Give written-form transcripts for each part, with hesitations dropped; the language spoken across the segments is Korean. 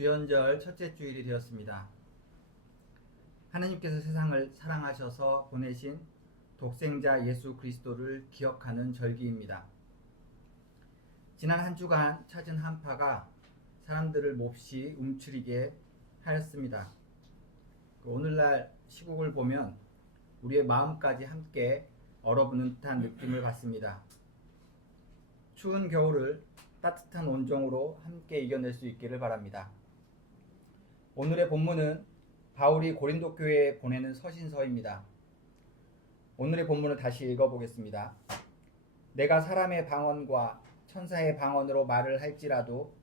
주연절 첫째 주일이 되었습니다. 하나님께서 세상을 사랑하셔서 보내신 독생자 예수 그리스도를 기억하는 절기입니다. 지난 한 주간 찾은 한파가 사람들을 몹시 움츠리게 하였습니다. 오늘날 시국을 보면 우리의 마음까지 함께 얼어붙는 듯한 느낌을 받습니다. 추운 겨울을 따뜻한 온정으로 함께 이겨낼 수 있기를 바랍니다. 오늘의 본문은 바울이 고린도 교회에 보내는 서신서입니다. 오늘의 본문을 다시 읽어보겠습니다. 내가 사람의 방언과 천사의 방언으로 말을 할지라도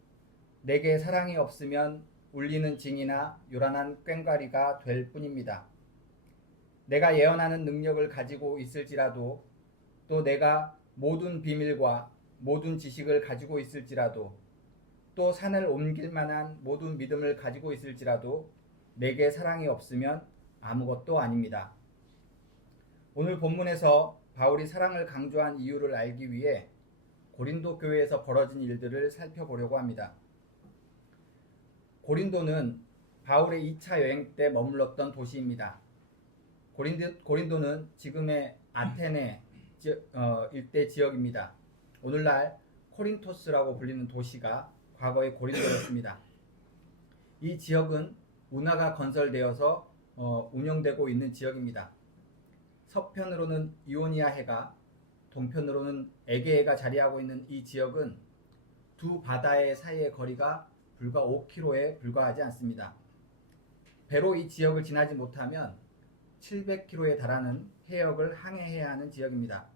내게 사랑이 없으면 울리는 징이나 요란한 꽹과리가 될 뿐입니다. 내가 예언하는 능력을 가지고 있을지라도 또 내가 모든 비밀과 모든 지식을 가지고 있을지라도 또 산을 옮길 만한 모든 믿음을 가지고 있을지라도 내게 사랑이 없으면 아무것도 아닙니다. 오늘 본문에서 바울이 사랑을 강조한 이유를 알기 위해 고린도 교회에서 벌어진 일들을 살펴보려고 합니다. 고린도는 바울의 2차 여행 때 머물렀던 도시입니다. 고린도는 지금의 아테네 일대 지역입니다. 오늘날 코린토스라고 불리는 도시가 과거의 고린도였습니다. 이 지역은 운하가 건설되어서 운영되고 있는 지역입니다. 서편으로는 이오니아 해가, 동편으로는 에게해가 자리하고 있는 이 지역은 두 바다의 사이의 거리가 불과 5km에 불과하지 않습니다. 배로 이 지역을 지나지 못하면 700km에 달하는 해역을 항해해야 하는 지역입니다.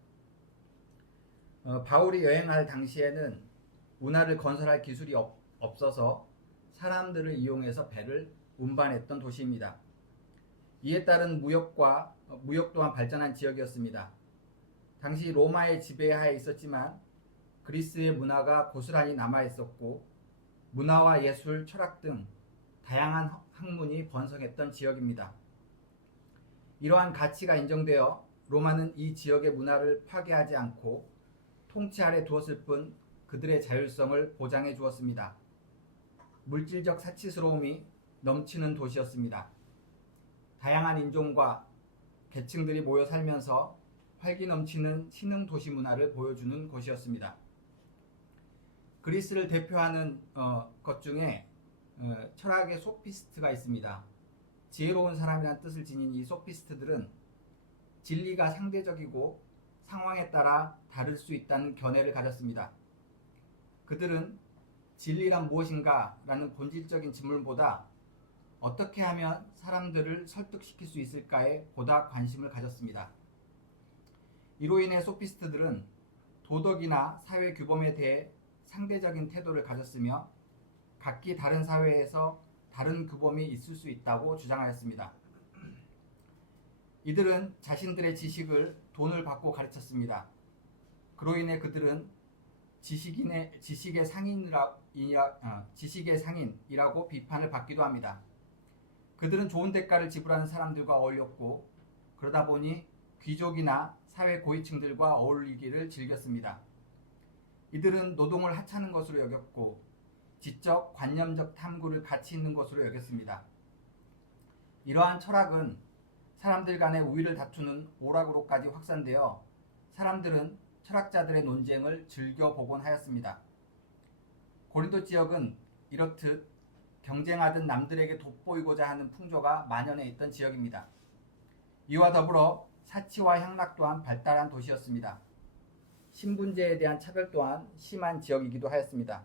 바울이 여행할 당시에는 운하를 건설할 기술이 없어서 사람들을 이용해서 배를 운반했던 도시입니다. 이에 따른 무역 또한 발전한 지역이었습니다. 당시 로마의 지배하에 있었지만 그리스의 문화가 고스란히 남아있었고 문화와 예술, 철학 등 다양한 학문이 번성했던 지역입니다. 이러한 가치가 인정되어 로마는 이 지역의 문화를 파괴하지 않고 통치 아래 두었을 뿐 그들의 자율성을 보장해 주었습니다. 물질적 사치스러움이 넘치는 도시였습니다. 다양한 인종과 계층들이 모여 살면서 활기 넘치는 신흥 도시 문화를 보여주는 곳이었습니다. 그리스를 대표하는 것 중에 철학의 소피스트가 있습니다. 지혜로운 사람이란 뜻을 지닌 이 소피스트들은 진리가 상대적이고 상황에 따라 다를 수 있다는 견해를 가졌습니다. 그들은 진리란 무엇인가 라는 본질적인 질문보다 어떻게 하면 사람들을 설득시킬 수 있을까에 보다 관심을 가졌습니다. 이로 인해 소피스트들은 도덕이나 사회 규범에 대해 상대적인 태도를 가졌으며 각기 다른 사회에서 다른 규범이 있을 수 있다고 주장하였습니다. 이들은 자신들의 지식을 돈을 받고 가르쳤습니다. 그로 인해 그들은 지식의 상인이라고 비판을 받기도 합니다. 그들은 좋은 대가를 지불하는 사람들과 어울렸고 그러다 보니 귀족이나 사회 고위층들과 어울리기를 즐겼습니다. 이들은 노동을 하찮은 것으로 여겼고 지적, 관념적 탐구를 가치 있는 것으로 여겼습니다. 이러한 철학은 사람들 간의 우위를 다투는 오락으로까지 확산되어 사람들은 철학자들의 논쟁을 즐겨보곤 하였습니다. 고린도 지역은 이렇듯 경쟁하듯 남들에게 돋보이고자 하는 풍조가 만연해 있던 지역입니다. 이와 더불어 사치와 향락 또한 발달한 도시였습니다. 신분제에 대한 차별 또한 심한 지역이기도 하였습니다.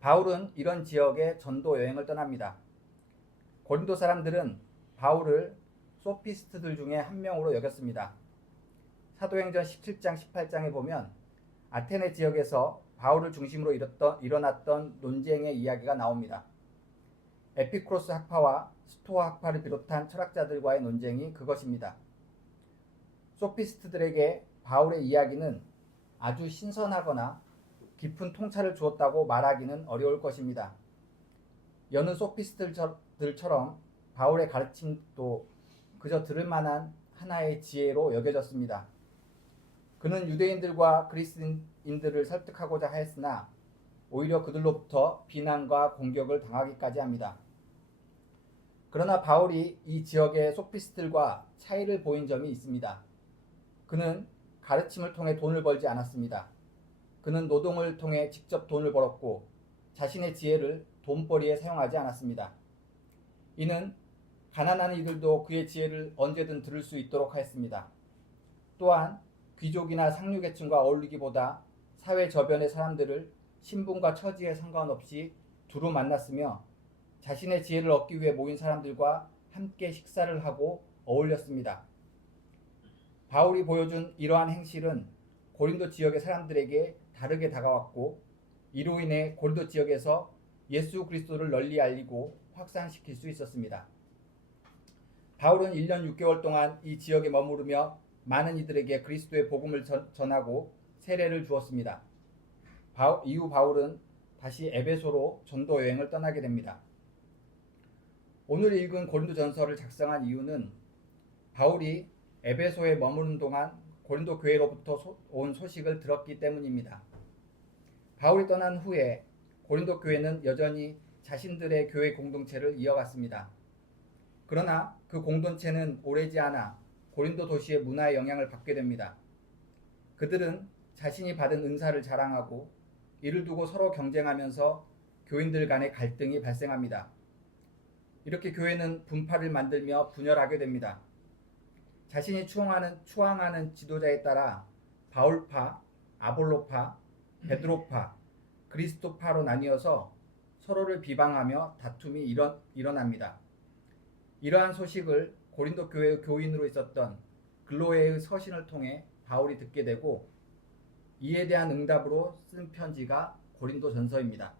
바울은 이런 지역에 전도 여행을 떠납니다. 고린도 사람들은 바울을 소피스트들 중에 한 명으로 여겼습니다. 사도행전 17장 18장에 보면 아테네 지역에서 바울을 중심으로 일어났던 논쟁의 이야기가 나옵니다. 에피쿠로스 학파와 스토아 학파를 비롯한 철학자들과의 논쟁이 그것입니다. 소피스트들에게 바울의 이야기는 아주 신선하거나 깊은 통찰을 주었다고 말하기는 어려울 것입니다. 여느 소피스트들처럼 바울의 가르침도 그저 들을 만한 하나의 지혜로 여겨졌습니다. 그는 유대인들과 그리스인들을 설득하고자 하였으나 오히려 그들로부터 비난과 공격을 당하기까지 합니다. 그러나 바울이 이 지역의 소피스트들과 차이를 보인 점이 있습니다. 그는 가르침을 통해 돈을 벌지 않았습니다. 그는 노동을 통해 직접 돈을 벌었고 자신의 지혜를 돈벌이에 사용하지 않았습니다. 이는 가난한 이들도 그의 지혜를 언제든 들을 수 있도록 하였습니다. 또한 귀족이나 상류계층과 어울리기보다 사회 저변의 사람들을 신분과 처지에 상관없이 두루 만났으며 자신의 지혜를 얻기 위해 모인 사람들과 함께 식사를 하고 어울렸습니다. 바울이 보여준 이러한 행실은 고린도 지역의 사람들에게 다르게 다가왔고 이로 인해 고린도 지역에서 예수 그리스도를 널리 알리고 확산시킬 수 있었습니다. 바울은 1년 6개월 동안 이 지역에 머무르며 많은 이들에게 그리스도의 복음을 전하고 세례를 주었습니다. 이후 바울은 다시 에베소로 전도 여행을 떠나게 됩니다. 오늘 읽은 고린도전서를 작성한 이유는 바울이 에베소에 머무는 동안 고린도 교회로부터 온 소식을 들었기 때문입니다. 바울이 떠난 후에 고린도 교회는 여전히 자신들의 교회 공동체를 이어갔습니다. 그러나 그 공동체는 오래지 않아 고린도 도시의 문화의 영향을 받게 됩니다. 그들은 자신이 받은 은사를 자랑하고 이를 두고 서로 경쟁하면서 교인들 간의 갈등이 발생합니다. 이렇게 교회는 분파를 만들며 분열하게 됩니다. 자신이 추앙하는 지도자에 따라 바울파, 아볼로파, 베드로파, 그리스도파로 나뉘어서 서로를 비방하며 다툼이 일어납니다. 이러한 소식을 고린도 교회의 교인으로 있었던 글로에의 서신을 통해 바울이 듣게 되고 이에 대한 응답으로 쓴 편지가 고린도전서입니다.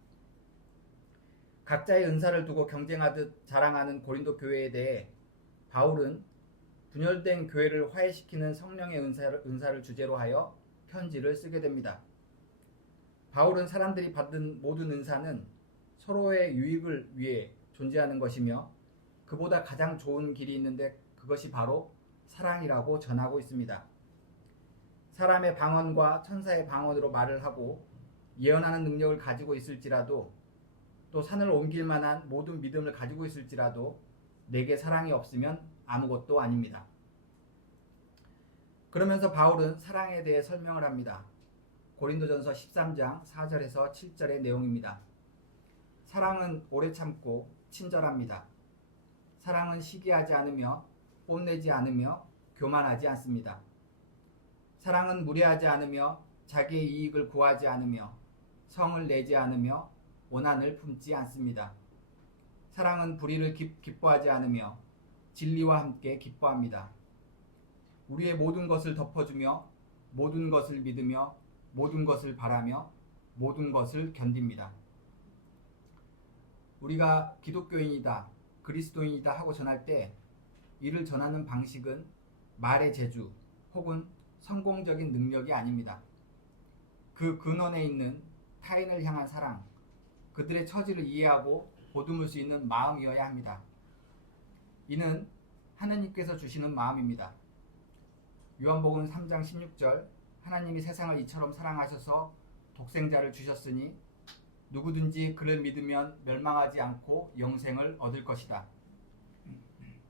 각자의 은사를 두고 경쟁하듯 자랑하는 고린도 교회에 대해 바울은 분열된 교회를 화해시키는 성령의 은사를 주제로 하여 편지를 쓰게 됩니다. 바울은 사람들이 받은 모든 은사는 서로의 유익을 위해 존재하는 것이며 그보다 가장 좋은 길이 있는데 그것이 바로 사랑이라고 전하고 있습니다. 사람의 방언과 천사의 방언으로 말을 하고 예언하는 능력을 가지고 있을지라도 또 산을 옮길 만한 모든 믿음을 가지고 있을지라도 내게 사랑이 없으면 아무것도 아닙니다. 그러면서 바울은 사랑에 대해 설명을 합니다. 고린도전서 13장 4절에서 7절의 내용입니다. 사랑은 오래 참고 친절합니다. 사랑은 시기하지 않으며 뽐내지 않으며 교만하지 않습니다. 사랑은 무례하지 않으며 자기의 이익을 구하지 않으며 성을 내지 않으며 원한을 품지 않습니다. 사랑은 불의를 기뻐하지 않으며 진리와 함께 기뻐합니다. 우리의 모든 것을 덮어주며 모든 것을 믿으며 모든 것을 바라며 모든 것을 견딥니다. 우리가 기독교인이다, 그리스도인이다 하고 전할 때 이를 전하는 방식은 말의 재주 혹은 성공적인 능력이 아닙니다. 그 근원에 있는 타인을 향한 사랑, 그들의 처지를 이해하고 보듬을 수 있는 마음이어야 합니다. 이는 하나님께서 주시는 마음입니다. 요한복음 3장 16절 하나님이 세상을 이처럼 사랑하셔서 독생자를 주셨으니 누구든지 그를 믿으면 멸망하지 않고 영생을 얻을 것이다.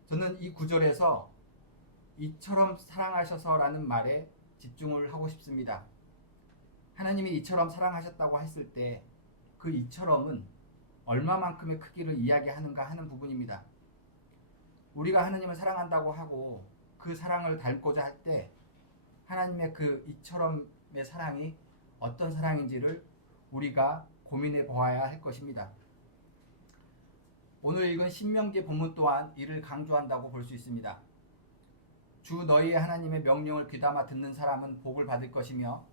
저는 이 구절에서 이처럼 사랑하셔서라는 말에 집중을 하고 싶습니다. 하나님이 이처럼 사랑하셨다고 했을 때 그 이처럼은 얼마만큼의 크기를 이야기하는가 하는 부분입니다. 우리가 하나님을 사랑한다고 하고 그 사랑을 닮고자 할 때 하나님의 그 이처럼의 사랑이 어떤 사랑인지를 우리가 고민해 보아야 할 것입니다. 오늘 읽은 신명기 본문 또한 이를 강조한다고 볼 수 있습니다. 주 너희의 하나님의 명령을 귀담아 듣는 사람은 복을 받을 것이며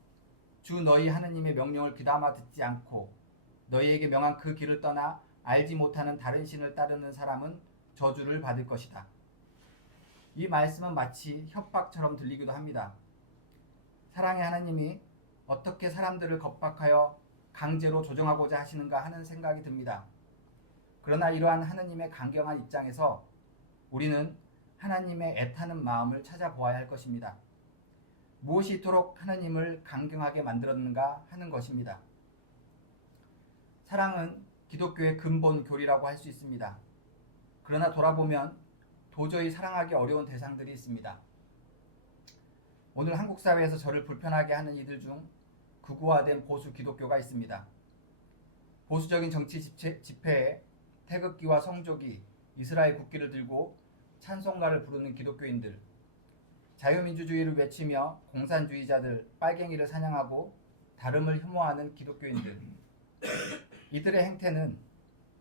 주 너희 하나님의 명령을 귀담아 듣지 않고 너희에게 명한 그 길을 떠나 알지 못하는 다른 신을 따르는 사람은 저주를 받을 것이다. 이 말씀은 마치 협박처럼 들리기도 합니다. 사랑의 하나님이 어떻게 사람들을 겁박하여 강제로 조정하고자 하시는가 하는 생각이 듭니다. 그러나 이러한 하나님의 강경한 입장에서 우리는 하나님의 애타는 마음을 찾아보아야 할 것입니다. 무엇이 이토록 하나님을 강경하게 만들었는가 하는 것입니다. 사랑은 기독교의 근본 교리라고 할 수 있습니다. 그러나 돌아보면 도저히 사랑하기 어려운 대상들이 있습니다. 오늘 한국 사회에서 저를 불편하게 하는 이들 중 극우화된 보수 기독교가 있습니다. 보수적인 정치 집회에 태극기와 성조기, 이스라엘 국기를 들고 찬송가를 부르는 기독교인들, 자유민주주의를 외치며 공산주의자들, 빨갱이를 사냥하고 다름을 혐오하는 기독교인들, 이들의 행태는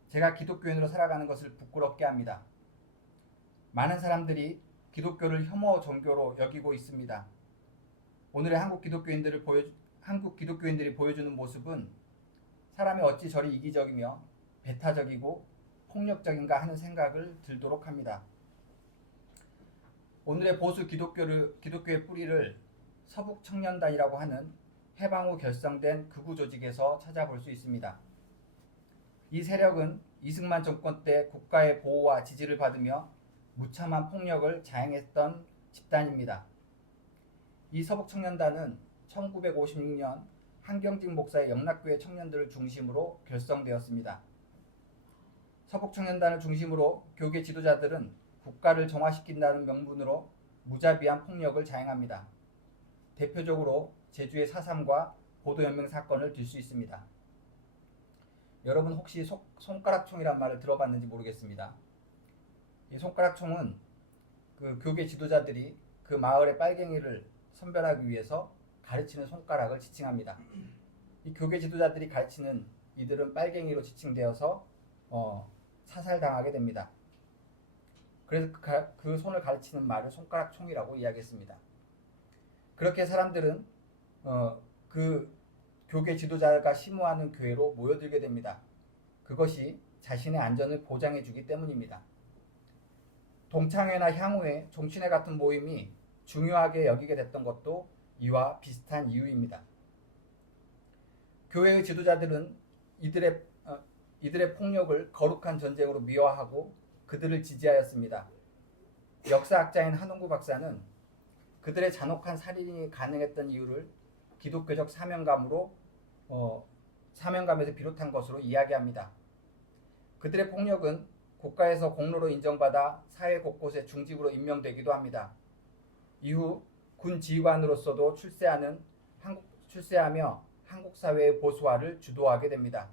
제가 기독교인으로 살아가는 것을 부끄럽게 합니다. 많은 사람들이 기독교를 혐오 종교로 여기고 있습니다. 오늘의 한국 기독교인들이 보여주는 모습은 사람이 어찌 저리 이기적이며 배타적이고 폭력적인가 하는 생각을 들도록 합니다. 오늘의 보수 기독교의 뿌리를 서북청년단이라고 하는 해방 후 결성된 극우 조직에서 찾아볼 수 있습니다. 이 세력은 이승만 정권 때 국가의 보호와 지지를 받으며 무참한 폭력을 자행했던 집단입니다. 이 서북청년단은 1956년 한경직 목사의 영락교회 청년들을 중심으로 결성되었습니다. 서북청년단을 중심으로 교계 지도자들은 국가를 정화시킨다는 명분으로 무자비한 폭력을 자행합니다. 대표적으로 제주의 4.3과 보도연맹 사건을 들 수 있습니다. 여러분 혹시 손가락총이란 말을 들어봤는지 모르겠습니다. 이 손가락총은 그 교계 지도자들이 그 마을의 빨갱이를 선별하기 위해서 가르치는 손가락을 지칭합니다. 이 교계 지도자들이 가르치는 이들은 빨갱이로 지칭되어서 사살당하게 됩니다. 그래서 그 손을 가르치는 말을 손가락총이라고 이야기했습니다. 그렇게 사람들은 그 교계 지도자가 심우하는 교회로 모여들게 됩니다. 그것이 자신의 안전을 보장해 주기 때문입니다. 동창회나 향후회, 종친회 같은 모임이 중요하게 여기게 됐던 것도 이와 비슷한 이유입니다. 교회의 지도자들은 이들의 폭력을 거룩한 전쟁으로 미화하고 그들을 지지하였습니다. 역사학자인 한홍구 박사는 그들의 잔혹한 살인이 가능했던 이유를 기독교적 사명감에서 비롯한 것으로 이야기합니다. 그들의 폭력은 국가에서 공로로 인정받아 사회 곳곳에 중직으로 임명되기도 합니다. 이후 군 지휘관으로서도 출세하며 한국 사회의 보수화를 주도하게 됩니다.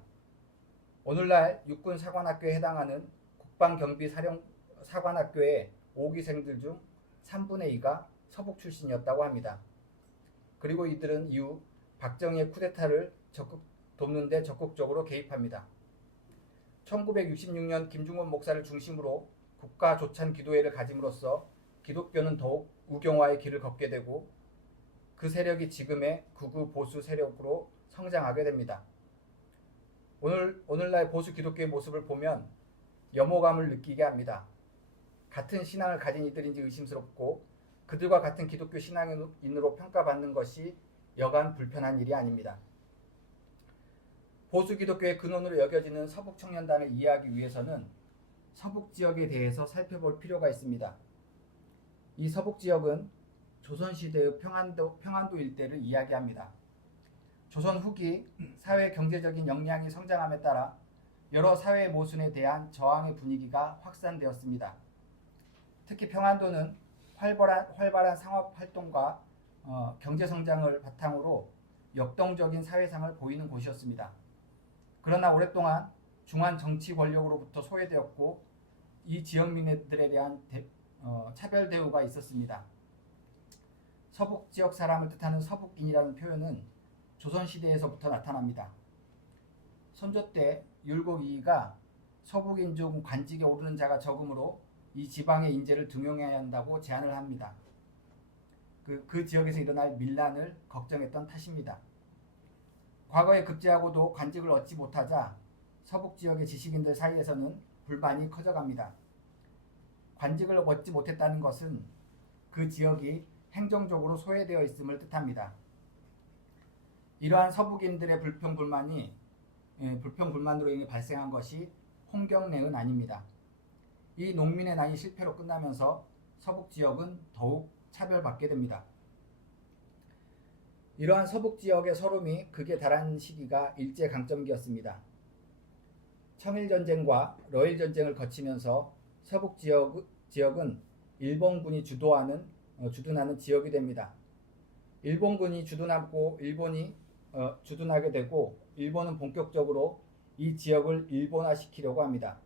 오늘날 육군 사관학교에 해당하는 국방경비사관학교의 5기생들 중 3분의 2가 서북 출신이었다고 합니다. 그리고 이들은 이후 박정희의 쿠데타를 돕는 데 적극적으로 개입합니다. 1966년 김중원 목사를 중심으로 국가조찬 기도회를 가짐으로써 기독교는 더욱 우경화의 길을 걷게 되고 그 세력이 지금의 극우 보수 세력으로 성장하게 됩니다. 오늘날 보수 기독교의 모습을 보면 염호감을 느끼게 합니다. 같은 신앙을 가진 이들인지 의심스럽고 그들과 같은 기독교 신앙인으로 평가받는 것이 여간 불편한 일이 아닙니다. 보수 기독교의 근원으로 여겨지는 서북청년단을 이해하기 위해서는 서북 지역에 대해서 살펴볼 필요가 있습니다. 이 서북 지역은 조선시대의 평안도 일대를 이야기합니다. 조선 후기 사회 경제적인 역량이 성장함에 따라 여러 사회 모순에 대한 저항의 분위기가 확산되었습니다. 특히 평안도는 활발한 상업활동과 경제성장을 바탕으로 역동적인 사회상을 보이는 곳이었습니다. 그러나 오랫동안 중한 정치 권력으로부터 소외되었고 이 지역민들에 대한 차별 대우가 있었습니다. 서북 지역 사람을 뜻하는 서북인이라는 표현은 조선시대에서부터 나타납니다. 선조 때 율곡 이이가 서북인 중 관직에 오르는 자가 적으므로 이 지방의 인재를 등용해야 한다고 제안을 합니다. 그 지역에서 일어날 밀란을 걱정했던 탓입니다. 과거에 급제하고도 관직을 얻지 못하자 서북 지역의 지식인들 사이에서는 불만이 커져갑니다. 관직을 얻지 못했다는 것은 그 지역이 행정적으로 소외되어 있음을 뜻합니다. 이러한 서북인들의 불평불만으로 인해 발생한 것이 홍경래은 아닙니다. 이 농민의 난이 실패로 끝나면서 서북 지역은 더욱 차별받게 됩니다. 이러한 서북 지역의 서름이 극에 달한 시기가 일제강점기였습니다. 청일 전쟁과 러일 전쟁을 거치면서 서북 지역은 일본군이 주둔하는 지역이 됩니다. 일본군이 주둔하고 일본이 주둔하게 되고 일본은 본격적으로 이 지역을 일본화시키려고 합니다.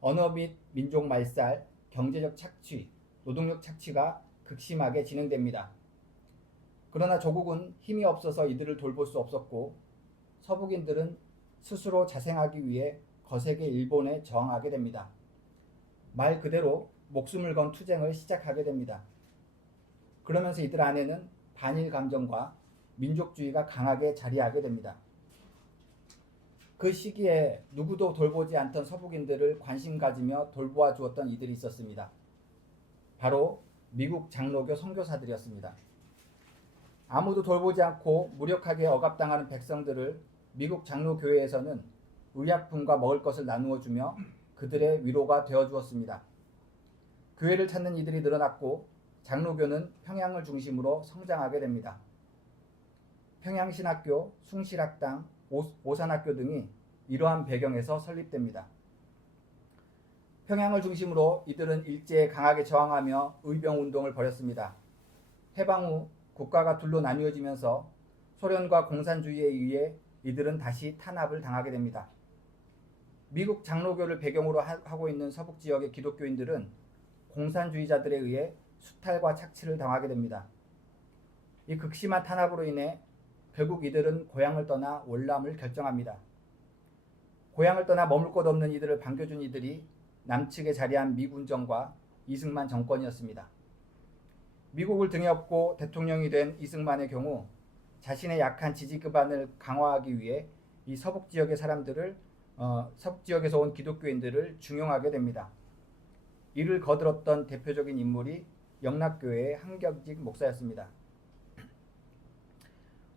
언어 및 민족 말살, 경제적 착취, 노동력 착취가 극심하게 진행됩니다. 그러나 조국은 힘이 없어서 이들을 돌볼 수 없었고 서북인들은 스스로 자생하기 위해 거세게 일본에 저항하게 됩니다. 말 그대로 목숨을 건 투쟁을 시작하게 됩니다. 그러면서 이들 안에는 반일 감정과 민족주의가 강하게 자리하게 됩니다. 그 시기에 누구도 돌보지 않던 서북인들을 관심 가지며 돌보아 주었던 이들이 있었습니다. 바로 미국 장로교 선교사들이었습니다. 아무도 돌보지 않고 무력하게 억압당하는 백성들을 미국 장로교회에서는 의약품과 먹을 것을 나누어 주며 그들의 위로가 되어 주었습니다. 교회를 찾는 이들이 늘어났고 장로교는 평양을 중심으로 성장하게 됩니다. 평양신학교, 숭실학당, 오산학교 등이 이러한 배경에서 설립됩니다. 평양을 중심으로 이들은 일제에 강하게 저항하며 의병운동을 벌였습니다. 해방 후 국가가 둘로 나뉘어지면서 소련과 공산주의에 의해 이들은 다시 탄압을 당하게 됩니다. 미국 장로교를 배경으로 하고 있는 서북 지역의 기독교인들은 공산주의자들에 의해 수탈과 착취를 당하게 됩니다. 이 극심한 탄압으로 인해 결국 이들은 고향을 떠나 월남을 결정합니다. 고향을 떠나 머물 곳 없는 이들을 반겨준 이들이 남측에 자리한 미군정과 이승만 정권이었습니다. 미국을 등에 업고 대통령이 된 이승만의 경우 자신의 약한 지지 기반을 강화하기 위해 이 서북 지역의 사람들을 서북 지역에서 온 기독교인들을 중용하게 됩니다. 이를 거들었던 대표적인 인물이 영락교회의 한경직 목사였습니다.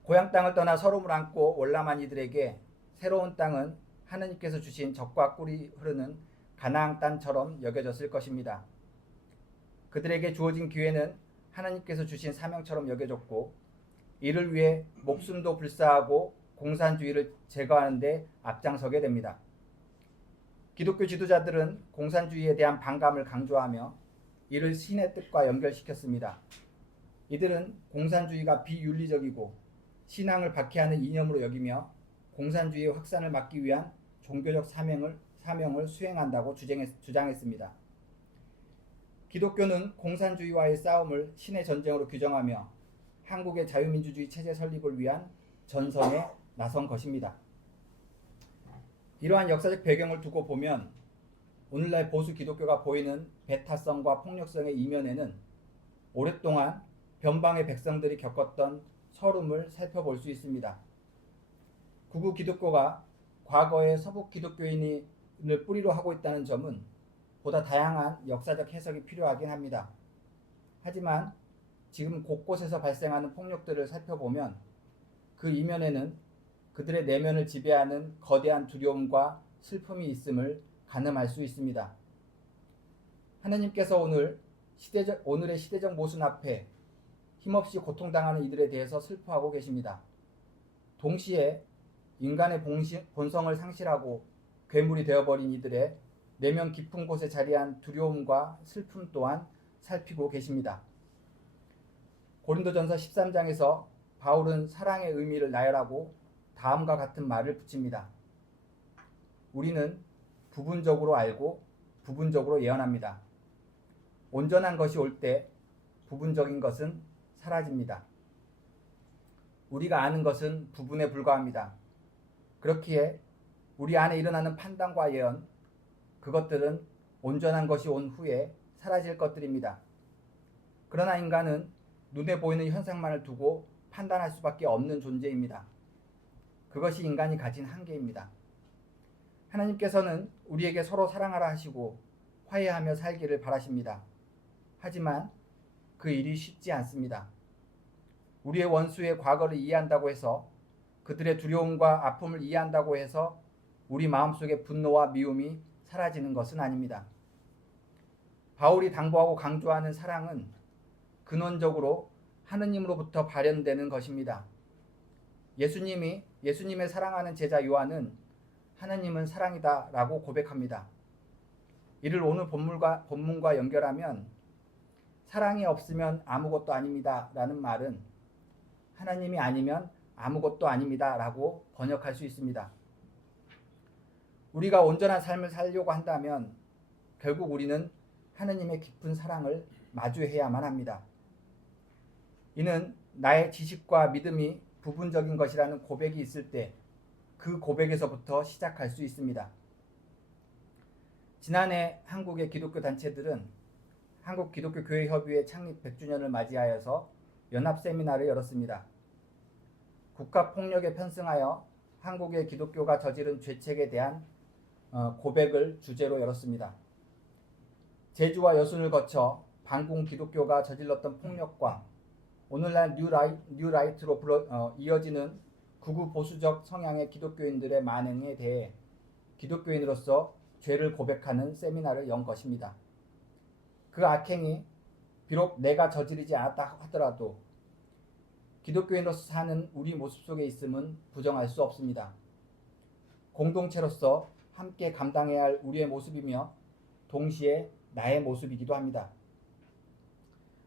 고향 땅을 떠나 서름을 안고 월남한 이들에게 새로운 땅은 하느님께서 주신 젖과 꿀이 흐르는 가나안 땅처럼 여겨졌을 것입니다. 그들에게 주어진 기회는 하나님께서 주신 사명처럼 여겨졌고 이를 위해 목숨도 불사하고 공산주의를 제거하는 데 앞장서게 됩니다. 기독교 지도자들은 공산주의에 대한 반감을 강조하며 이를 신의 뜻과 연결시켰습니다. 이들은 공산주의가 비윤리적이고 신앙을 박해하는 이념으로 여기며 공산주의의 확산을 막기 위한 종교적 사명을 수행한다고 주장했습니다. 기독교는 공산주의와의 싸움을 신의 전쟁으로 규정하며 한국의 자유민주주의 체제 설립을 위한 전선에 나선 것입니다. 이러한 역사적 배경을 두고 보면 오늘날 보수 기독교가 보이는 배타성과 폭력성의 이면에는 오랫동안 변방의 백성들이 겪었던 서름을 살펴볼 수 있습니다. 구구 기독교가 과거의 서북 기독교인을 뿌리로 하고 있다는 점은 보다 다양한 역사적 해석이 필요하긴 합니다. 하지만 지금 곳곳에서 발생하는 폭력들을 살펴보면 그 이면에는 그들의 내면을 지배하는 거대한 두려움과 슬픔이 있음을 가늠할 수 있습니다. 하나님께서 오늘의 시대적 모순 앞에 힘없이 고통당하는 이들에 대해서 슬퍼하고 계십니다. 동시에 인간의 본성을 상실하고 괴물이 되어버린 이들의 내면 깊은 곳에 자리한 두려움과 슬픔 또한 살피고 계십니다. 고린도전서 13장에서 바울은 사랑의 의미를 나열하고 다음과 같은 말을 붙입니다. 우리는 부분적으로 알고 부분적으로 예언합니다. 온전한 것이 올 때 부분적인 것은 사라집니다. 우리가 아는 것은 부분에 불과합니다. 그렇기에 우리 안에 일어나는 판단과 예언, 그것들은 온전한 것이 온 후에 사라질 것들입니다. 그러나 인간은 눈에 보이는 현상만을 두고 판단할 수밖에 없는 존재입니다. 그것이 인간이 가진 한계입니다. 하나님께서는 우리에게 서로 사랑하라 하시고 화해하며 살기를 바라십니다. 하지만 그 일이 쉽지 않습니다. 우리의 원수의 과거를 이해한다고 해서 그들의 두려움과 아픔을 이해한다고 해서 우리 마음속의 분노와 미움이 사라지는 것은 아닙니다. 바울이 당부하고 강조하는 사랑은 근원적으로 하느님으로부터 발현되는 것입니다. 예수님의 사랑하는 제자 요한은 하나님은 사랑이다라고 고백합니다. 이를 오늘 본문과 연결하면 사랑이 없으면 아무것도 아닙니다라는 말은 하나님이 아니면 아무것도 아닙니다라고 번역할 수 있습니다. 우리가 온전한 삶을 살려고 한다면 결국 우리는 하나님의 깊은 사랑을 마주해야만 합니다. 이는 나의 지식과 믿음이 부분적인 것이라는 고백이 있을 때 그 고백에서부터 시작할 수 있습니다. 지난해 한국의 기독교 단체들은 한국기독교교회협의회 창립 100주년을 맞이하여서 연합 세미나를 열었습니다. 국가폭력에 편승하여 한국의 기독교가 저지른 죄책에 대한 고백을 주제로 열었습니다. 제주와 여순을 거쳐 반공 기독교가 저질렀던 폭력과 오늘날 뉴라이트로 이어지는 극우 보수적 성향의 기독교인들의 만행에 대해 기독교인으로서 죄를 고백하는 세미나를 연 것입니다. 그 악행이 비록 내가 저지르지 않았다 하더라도 기독교인으로서 사는 우리 모습 속에 있음은 부정할 수 없습니다. 공동체로서 함께 감당해야 할 우리의 모습이며 동시에 나의 모습이기도 합니다.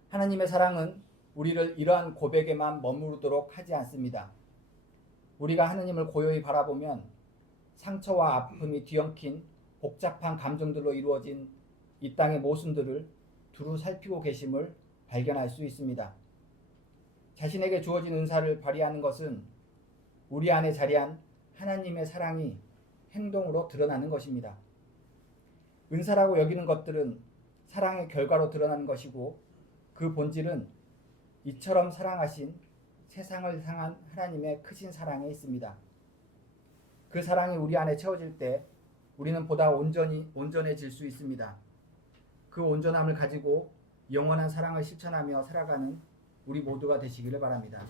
하나님의 사랑은 우리를 이러한 고백에만 머무르도록 하지 않습니다. 우리가 하나님을 고요히 바라보면 상처와 아픔이 뒤엉킨 복잡한 감정들로 이루어진 이 땅의 모순들을 두루 살피고 계심을 발견할 수 있습니다. 자신에게 주어진 은사를 발휘하는 것은 우리 안에 자리한 하나님의 사랑이 행동으로 드러나는 것입니다. 은사라고 여기는 것들은 사랑의 결과로 드러나는 것이고 그 본질은 이처럼 사랑하신 세상을 향한 하나님의 크신 사랑에 있습니다. 그 사랑이 우리 안에 채워질 때 우리는 보다 온전해질 수 있습니다. 그 온전함을 가지고 영원한 사랑을 실천하며 살아가는 우리 모두가 되시기를 바랍니다.